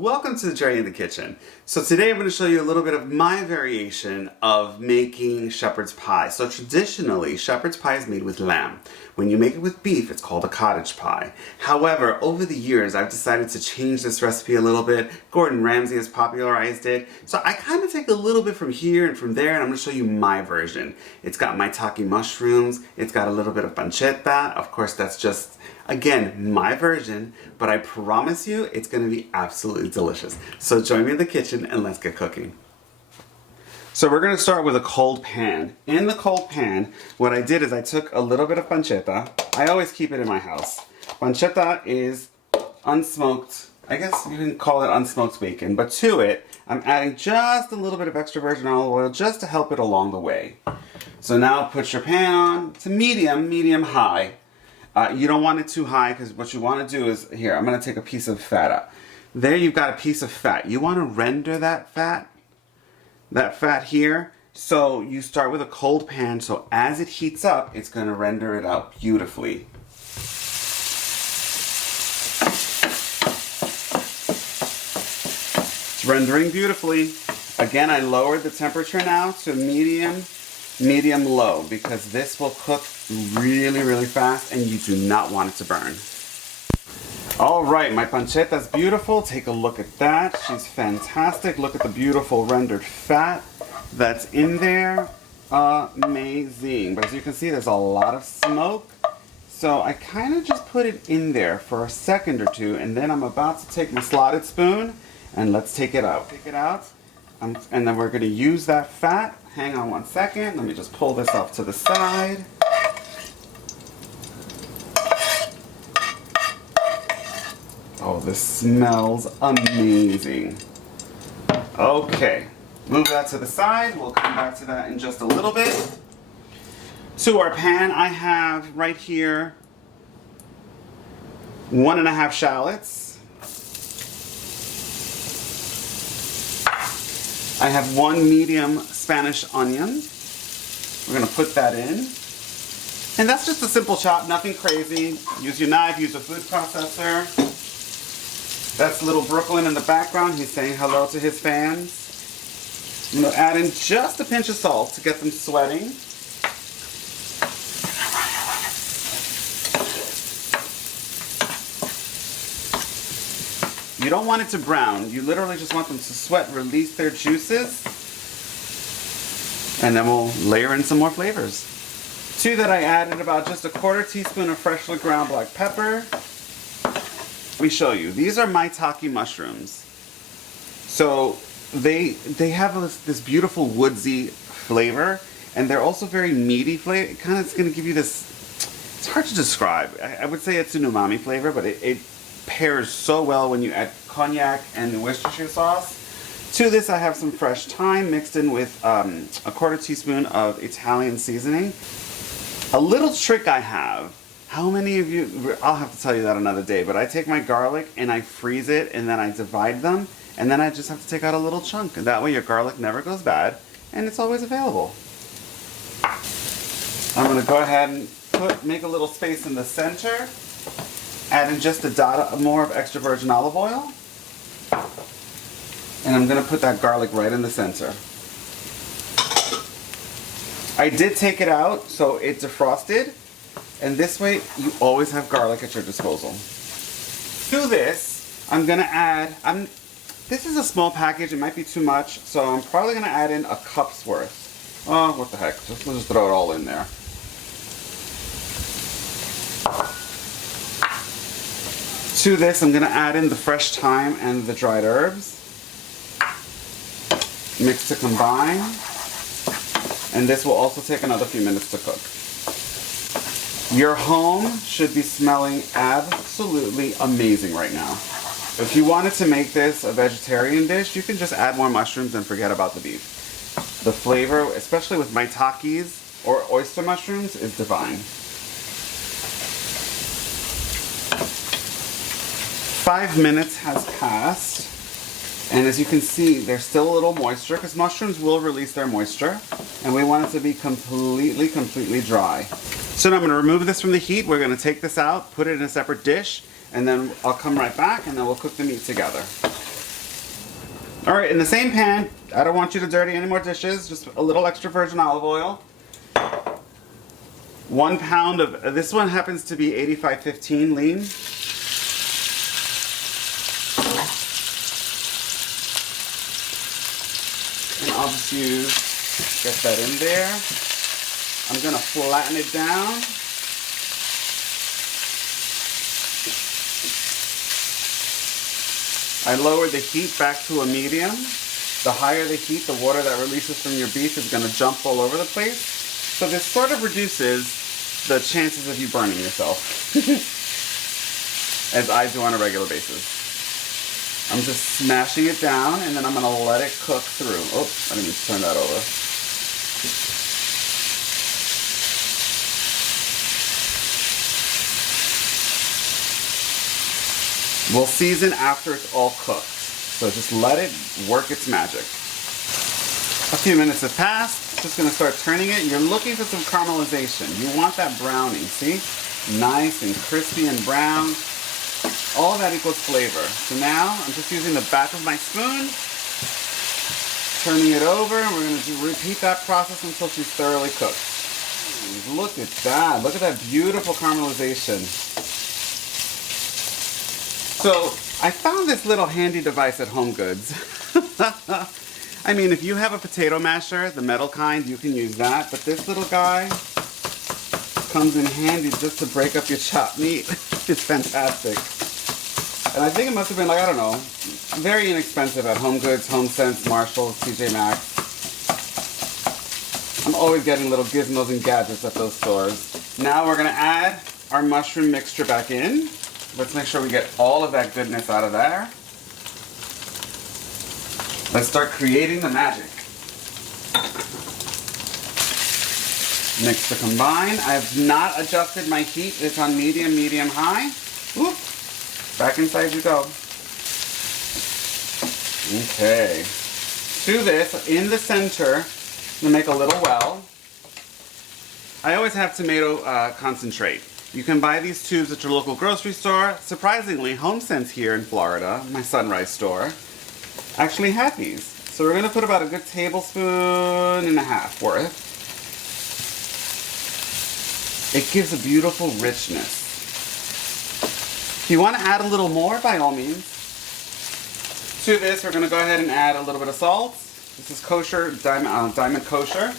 Welcome to the Journey in the Kitchen. So today I'm going to show you a little bit of my variation of making shepherd's pie. So traditionally, shepherd's pie is made with lamb. When you make it with beef, it's called a cottage pie. However, over the years, I've decided to change this recipe a little bit. Gordon Ramsay has popularized it. So I kind of take a little bit from here and from there, and I'm going to show you my version. It's got maitake mushrooms. It's got a little bit of pancetta. Of course, that's just, again, my version, but I promise you it's going to be absolutely delicious. So join me in the kitchen and let's get cooking. So we're going to start with a cold pan. In the cold pan, what I did is I took a little bit of pancetta. I always keep it in my house. Pancetta is unsmoked, I guess you can call it unsmoked bacon, but to it, I'm adding just a little bit of extra virgin olive oil just to help it along the way. So now put your pan on to medium high. You don't want it too high because what you want to do is, here, I'm going to take a piece of fat out. There you've got a piece of fat. You want to render that fat here. So you start with a cold pan, so as it heats up, it's going to render it out beautifully. It's rendering beautifully. Again, I lowered the temperature now to medium low because this will cook really fast and you do not want it to burn. All right, my pancetta's beautiful. Take a look at that. She's fantastic. Look at the beautiful rendered fat that's in there. Amazing. But as you can see, there's a lot of smoke. So I kind of just put it in there for a second or two, and then I'm about to take my slotted spoon and let's take it out. Take it out, and then we're going to use that fat. Hang on one second. Let me just pull this off to the side. Oh, this smells amazing. Okay, move that to the side. We'll come back to that in just a little bit. To our pan, I have right here 1.5 shallots. I have 1 medium Spanish onion. We're gonna put that in. And that's just a simple chop, nothing crazy. Use your knife, use a food processor. That's little Brooklyn in the background. He's saying hello to his fans. I'm gonna add in just a pinch of salt to get them sweating. You don't want it to brown. You literally just want them to sweat, release their juices. And then we'll layer in some more flavors. To that I added about just a 1/4 teaspoon of freshly ground black pepper. Let me show you. These are maitake mushrooms. So they have this beautiful woodsy flavor, and they're also very meaty flavor. It kind of is going to give you this, it's hard to describe. I would say it's an umami flavor, but it pairs so well when you add cognac and Worcestershire sauce. To this I have some fresh thyme mixed in with a 1/4 teaspoon of Italian seasoning. A little trick I have, how many of you, I'll have to tell you that another day, but I take my garlic and I freeze it and then I divide them and then I just have to take out a little chunk. And that way your garlic never goes bad and it's always available. I'm going to go ahead and make a little space in the center. Add in just a dot more of extra virgin olive oil. And I'm going to put that garlic right in the center. I did take it out so it defrosted. And this way you always have garlic at your disposal. To this, I'm going to add, this is a small package, it might be too much, so I'm probably going to add in a cup's worth. Oh, what the heck, we'll just throw it all in there. To this, I'm going to add in the fresh thyme and the dried herbs. Mix to combine. And this will also take another few minutes to cook. Your home should be smelling absolutely amazing right now. If you wanted to make this a vegetarian dish, you can just add more mushrooms and forget about the beef. The flavor, especially with maitakes or oyster mushrooms, is divine. 5 minutes has passed, and as you can see, there's still a little moisture because mushrooms will release their moisture, and we want it to be completely dry. So now I'm going to remove this from the heat. We're going to take this out, put it in a separate dish, and then I'll come right back and then we'll cook the meat together. All right, in the same pan, I don't want you to dirty any more dishes, just a little extra virgin olive oil. 1 pound of, this one happens to be 85/15 lean. And I'll just get that in there. I'm gonna flatten it down. I lowered the heat back to a medium. The higher the heat, the water that releases from your beef is gonna jump all over the place. So this sort of reduces the chances of you burning yourself, as I do on a regular basis. I'm just smashing it down and then I'm gonna let it cook through. Oops, I didn't mean to turn that over. We'll season after it's all cooked. So just let it work its magic. A few minutes have passed. Just gonna start turning it. You're looking for some caramelization. You want that browning, see? Nice and crispy and brown. All of that equals flavor. So now I'm just using the back of my spoon, turning it over, and we're gonna repeat that process until she's thoroughly cooked. Look at that. Look at that beautiful caramelization. So I found this little handy device at Home Goods. I mean, if you have a potato masher, the metal kind, you can use that. But this little guy comes in handy just to break up your chopped meat. It's fantastic. And I think it must have been, like, I don't know, very inexpensive at Home Goods, Home Sense, Marshalls, TJ Maxx. I'm always getting little gizmos and gadgets at those stores. Now we're gonna add our mushroom mixture back in. Let's make sure we get all of that goodness out of there. Let's start creating the magic. Mix to combine. I have not adjusted my heat. It's on medium, medium, high. Whoop. Back inside you go. Okay. To this, in the center, I'm gonna make a little well. I always have tomato concentrate. You can buy these tubes at your local grocery store. Surprisingly, HomeSense here in Florida, my Sunrise store, actually had these. So we're gonna put about a good tablespoon and a half worth. It gives a beautiful richness. If you want to add a little more, by all means. To this, we're gonna go ahead and add a little bit of salt. This is kosher, diamond kosher.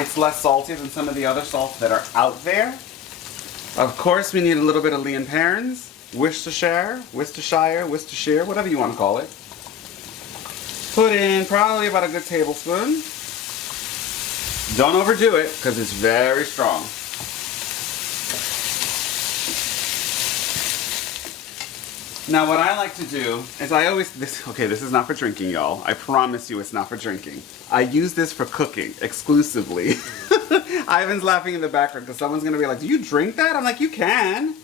It's less salty than some of the other salts that are out there. Of course, we need a little bit of Lea and Perrins, Worcestershire, whatever you want to call it. Put in probably about a good tablespoon. Don't overdo it, because it's very strong. Now what I like to do is this is not for drinking, y'all. I promise you it's not for drinking. I use this for cooking exclusively. Ivan's laughing in the background because someone's gonna be like, do you drink that? I'm like, you can.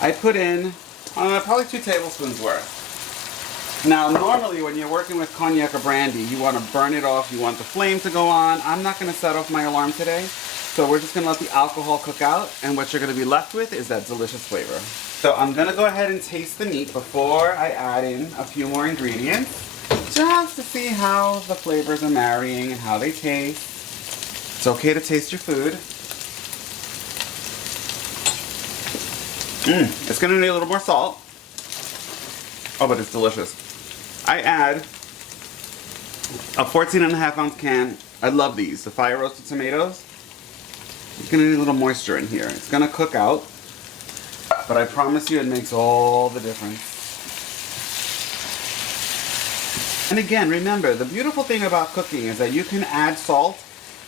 I put in probably 2 tablespoons worth. Now normally when you're working with cognac or brandy, you want to burn it off, you want the flame to go on. I'm not gonna set off my alarm today. So we're just gonna let the alcohol cook out, and what you're gonna be left with is that delicious flavor. So I'm gonna go ahead and taste the meat before I add in a few more ingredients, just to see how the flavors are marrying and how they taste. It's okay to taste your food. It's gonna need a little more salt. Oh, but it's delicious. I add a 14.5-ounce can. I love these, the fire roasted tomatoes. It's gonna need a little moisture in here. It's gonna cook out, but I promise you it makes all the difference. And again, remember, the beautiful thing about cooking is that you can add salt.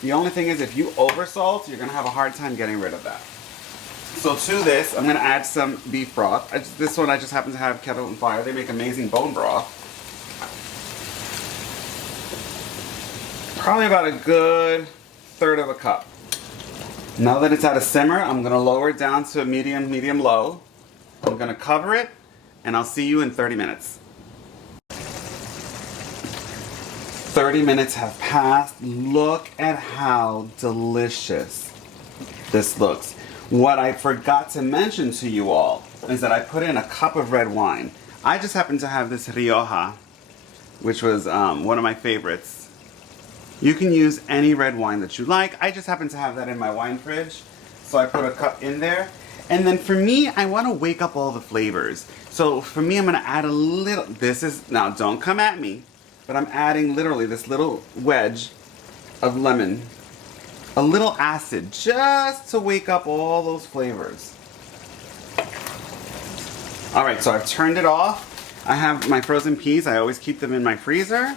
The only thing is if you over salt, you're gonna have a hard time getting rid of that. So to this, I'm gonna add some beef broth. This one I just happen to have Kettle and Fire. They make amazing bone broth. Probably about a good 1/3 of a cup. Now that it's at a simmer, I'm gonna lower it down to a medium low. I'm gonna cover it, and I'll see you in 30 minutes. 30 minutes have passed. Look at how delicious this looks. What I forgot to mention to you all is that I put in a cup of red wine. I just happen to have this Rioja which was one of my favorites. You can use any red wine that you like. I just happen to have that in my wine fridge, so I put a cup in there. And then for me, I want to wake up all the flavors. So for me, I'm going to add a little, now don't come at me, but I'm adding literally this little wedge of lemon, a little acid, just to wake up all those flavors. All right, so I've turned it off. I have my frozen peas. I always keep them in my freezer.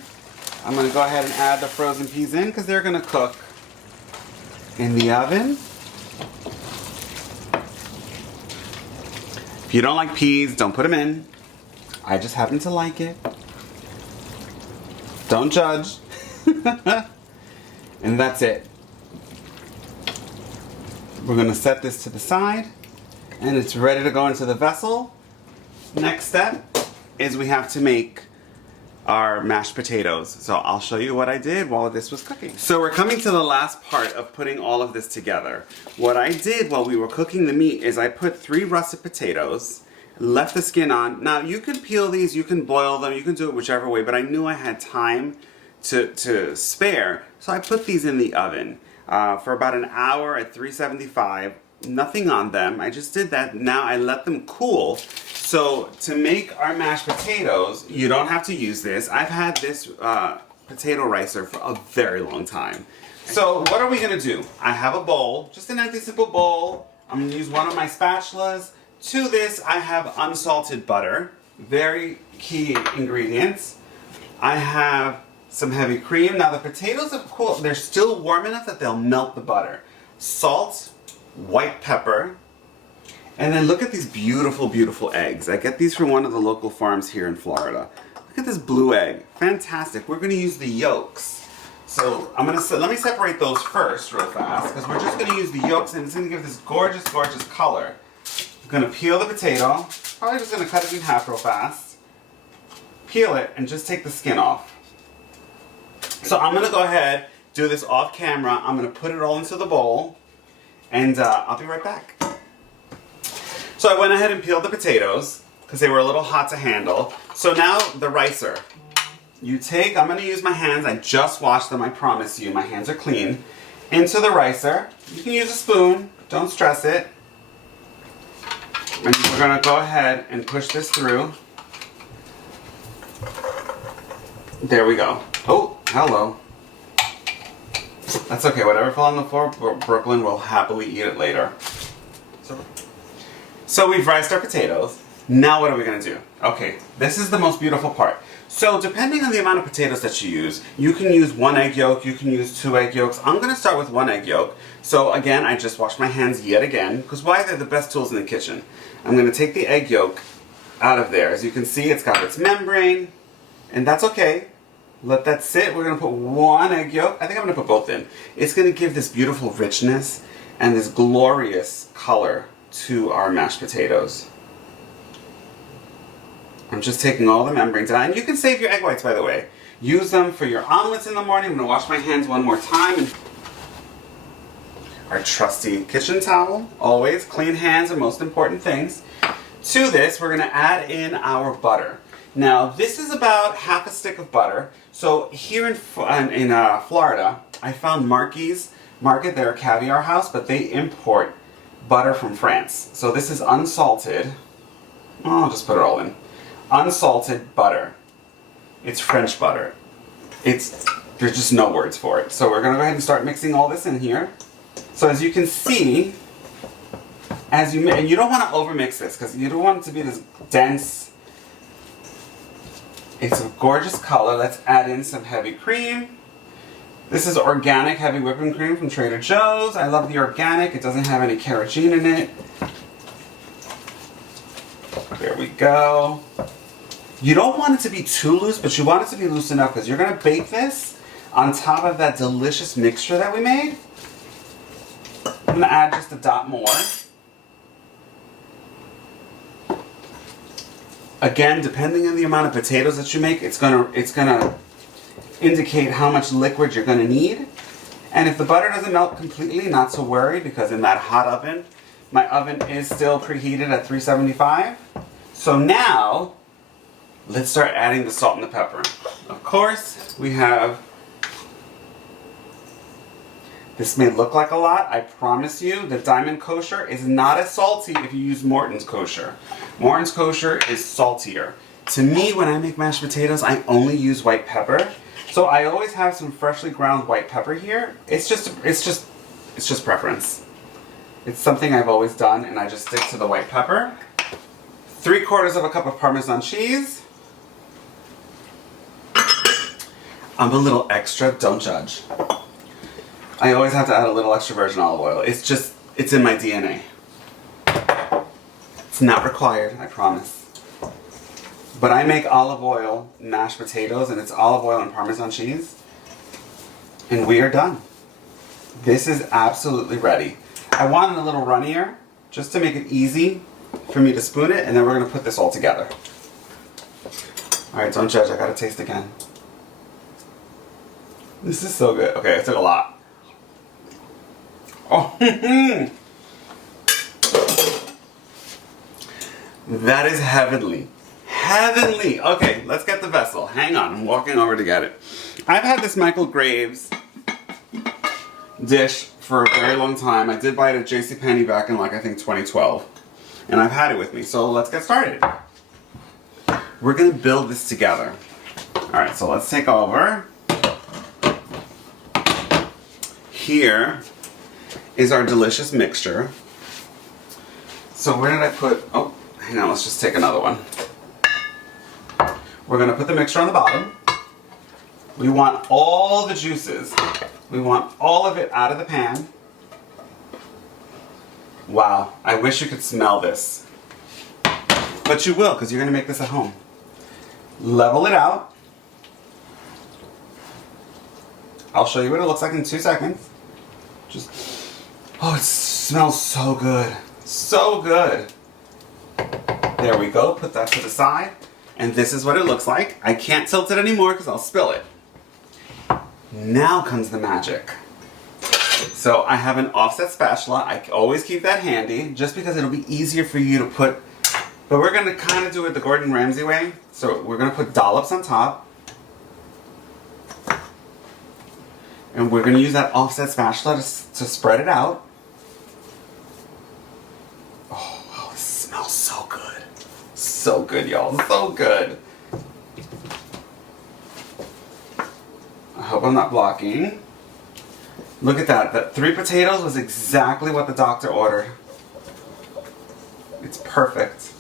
I'm going to go ahead and add the frozen peas in because they're going to cook in the oven. If you don't like peas, don't put them in. I just happen to like it. Don't judge. And that's it. We're going to set this to the side and it's ready to go into the vessel. Next step is we have to make our mashed potatoes. So I'll show you what I did while this was cooking. So we're coming to the last part of putting all of this together. What I did while we were cooking the meat is I put 3 russet potatoes, left the skin on. Now you can peel these, you can boil them, you can do it whichever way, but I knew I had time to spare, so I put these in the oven for about an hour at 375. Nothing on them, I just did that. Now I let them cool. So to make our mashed potatoes, you don't have to use this. I've had this potato ricer for a very long time. So what are we gonna do? I have a bowl, just an empty simple bowl. I'm gonna use one of my spatulas. To this I have unsalted butter, very key ingredients. I have some heavy cream. Now the potatoes are cool, they're still warm enough that they'll melt the butter. Salt, white pepper, and then look at these beautiful, beautiful eggs. I get these from one of the local farms here in Florida. Look at this blue egg, fantastic. We're gonna use the yolks. So let me separate those first real fast, because we're just gonna use the yolks and it's gonna give this gorgeous, gorgeous color. I'm gonna peel the potato, probably just gonna cut it in half real fast. Peel it and just take the skin off. So I'm gonna go ahead, do this off camera. I'm gonna put it all into the bowl and I'll be right back. So I went ahead and peeled the potatoes because they were a little hot to handle. So now the ricer. I'm gonna use my hands, I just washed them, I promise you, my hands are clean. Into the ricer. You can use a spoon, don't stress it. And we're gonna go ahead and push this through. There we go. Oh, hello. That's okay, whatever fell on the floor, Brooklyn will happily eat it later. So we've riced our potatoes. Now what are we gonna do? Okay, this is the most beautiful part. So depending on the amount of potatoes that you use, you can use 1 egg yolk, you can use 2 egg yolks. I'm gonna start with 1 egg yolk. So again, I just washed my hands yet again, because why? They're the best tools in the kitchen. I'm gonna take the egg yolk out of there. As you can see, it's got its membrane, and that's okay. Let that sit. We're gonna put 1 egg yolk. I think I'm gonna put both in. It's gonna give this beautiful richness and this glorious color to our mashed potatoes. I'm just taking all the membranes out. And you can save your egg whites, by the way. Use them for your omelets in the morning. I'm gonna wash my hands one more time. And our trusty kitchen towel. Always clean hands are most important things. To this, we're gonna add in our butter. Now, this is about half a stick of butter. So here in Florida, I found Market, they're a caviar house, but they import butter from France. So this is unsalted. Oh, I'll just put it all in. Unsalted butter. It's French butter. There's just no words for it. So we're gonna go ahead and start mixing all this in here. So as you can see, and you don't want to overmix this because you don't want it to be this dense. It's a gorgeous color. Let's add in some heavy cream. This is organic heavy whipping cream from Trader Joe's. I love the organic. It doesn't have any carrageenan in it. There we go. You don't want it to be too loose, but you want it to be loose enough because you're going to bake this on top of that delicious mixture that we made. I'm going to add just a dot more. Again, depending on the amount of potatoes that you make, it's gonna indicate how much liquid you're gonna need. And if the butter doesn't melt completely, not to worry, because in that hot oven, my oven is still preheated at 375. So now, let's start adding the salt and the pepper. course, we have, this may look like a lot, I promise you, the Diamond Kosher is not as salty if you use Morton's Kosher. Morton's Kosher is saltier. To me, when I make mashed potatoes, I only use white pepper. So I always have some freshly ground white pepper here. It's just preference. It's something I've always done, and I just stick to the white pepper. 3/4 of a cup of Parmesan cheese. I'm a little extra, don't judge. I always have to add a little extra virgin olive oil. It's in my DNA. It's not required, I promise. But I make olive oil mashed potatoes, and it's olive oil and Parmesan cheese. And we are done. This is absolutely ready. I want it a little runnier, just to make it easy for me to spoon it, and then we're gonna put this all together. All right, don't judge, I gotta taste again. This is so good. Okay, it took a lot. Oh, that is heavenly. Heavenly. Okay, let's get the vessel. Hang on, I'm walking over to get it. I've had this Michael Graves dish for a very long time. I did buy it at JCPenney back in, like, I think 2012. And I've had it with me, so let's get started. We're gonna build this together. All right, so let's take over. Here is our delicious mixture. So where did I put, oh, hang on, let's just take another one. We're gonna put the mixture on the bottom. We want all the juices. We want all of it out of the pan. Wow, I wish you could smell this. But you will, because you're gonna make this at home. Level it out. I'll show you what it looks like in 2 seconds. Just, oh, it smells so good. So good. There we go, put that to the side. And this is what it looks like. I can't tilt it anymore because I'll spill it. Now comes the magic. So I have an offset spatula. I always keep that handy just because it'll be easier for you to put, but we're gonna kind of do it the Gordon Ramsay way. So we're gonna put dollops on top. And we're gonna use that offset spatula to spread it out. Oh, this smells so good. So good, y'all, so good. I hope I'm not blocking. Look at that. That 3 potatoes was exactly what the doctor ordered. It's perfect.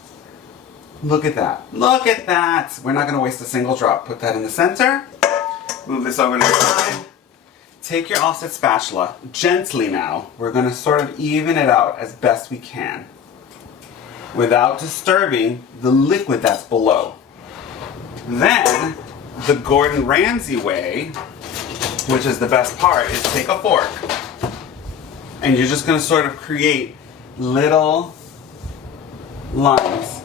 Look at that. Look at that. We're not going to waste a single drop. Put that in the center. Move this over to the side. Take your offset spatula. Gently now. We're going to sort of even it out as best we can, without disturbing the liquid that's below. Then, the Gordon Ramsay way, which is the best part, is take a fork and you're just going to sort of create little lines.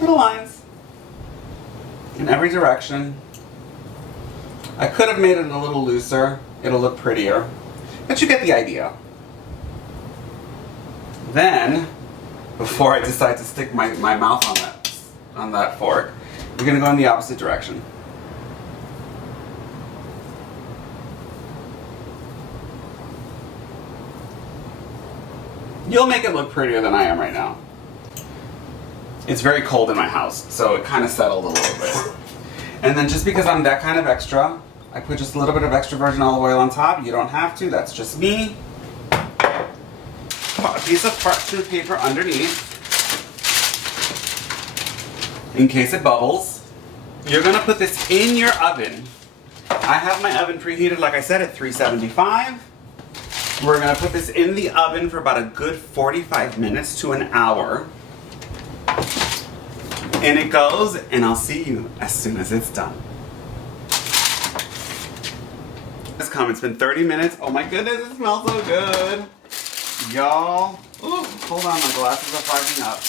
Little lines in every direction. I could have made it a little looser. It'll look prettier. But you get the idea. Then, before I decide to stick my mouth on that fork, we're going to go in the opposite direction. You'll make it look prettier than I am right now. It's very cold in my house, so it kind of settled a little bit. And then just because I'm that kind of extra, I put just a little bit of extra virgin olive oil on top. You don't have to, that's just me. A piece of parchment paper underneath, in case it bubbles. You're gonna put this in your oven. I have my oven preheated, like I said, at 375. We're gonna put this in the oven for about a good 45 minutes to an hour. In it goes, and I'll see you as soon as it's done. This comment, it's been 30 minutes. Oh my goodness, it smells so good. Y'all, ooh, hold on, my glasses are fogging up.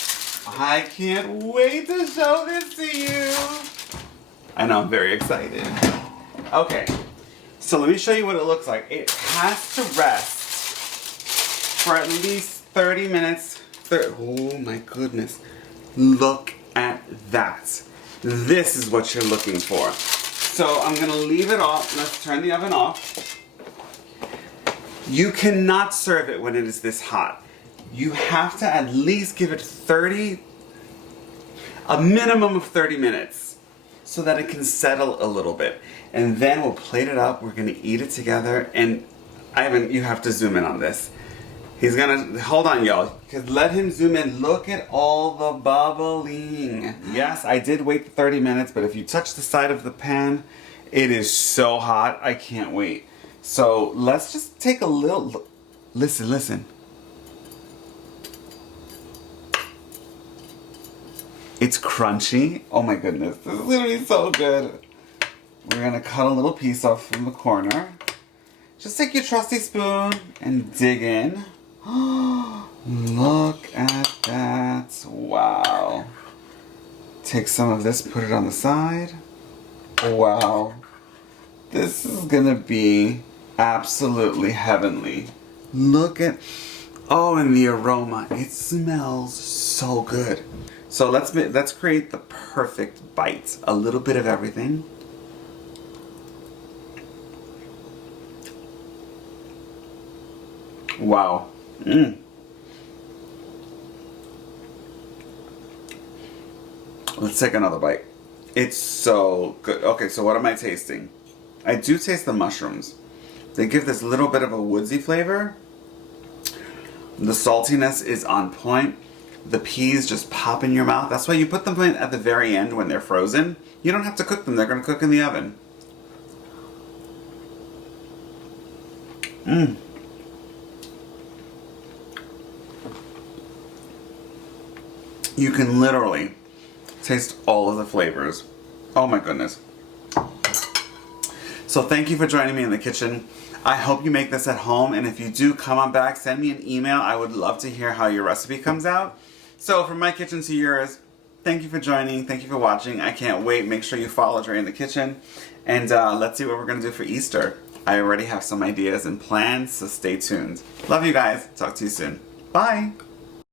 I can't wait to show this to you. I know, I'm very excited. Okay, so let me show you what it looks like. It has to rest for at least 30 minutes. Oh my goodness. Look at that. This is what you're looking for. So I'm gonna leave it off. Let's turn the oven off. You cannot serve it when it is this hot. You have to at least give it a minimum of 30 minutes so that it can settle a little bit. And then we'll plate it up, we're gonna eat it together, and you have to zoom in on this. He's gonna, hold on y'all, because let him zoom in. Look at all the bubbling. Yes, I did wait 30 minutes, but if you touch the side of the pan, it is so hot, I can't wait. So let's just take a little look. Listen. It's crunchy. Oh my goodness, this is gonna be so good. We're gonna cut a little piece off from the corner. Just take your trusty spoon and dig in. Look at that. Wow. Take some of this, put it on the side. Wow. This is gonna be absolutely heavenly. Look at, oh, and the aroma. It smells so good. So let's create the perfect bite. A little bit of everything. Wow. Let's take another bite. It's so good. Okay, so what am I tasting? I do taste the mushrooms. They give this little bit of a woodsy flavor. The saltiness is on point. The peas just pop in your mouth. That's why you put them in at the very end when they're frozen. You don't have to cook them. They're going to cook in the oven. You can literally taste all of the flavors. Oh my goodness. So thank you for joining me in the kitchen. I hope you make this at home, and if you do, come on back, send me an email. I would love to hear how your recipe comes out. So from my kitchen to yours, thank you for joining, thank you for watching. I can't wait. Make sure you follow Dre in the kitchen, and let's see what we're gonna do for Easter. I already have some ideas and plans, so stay tuned. Love you guys. Talk to you soon. Bye.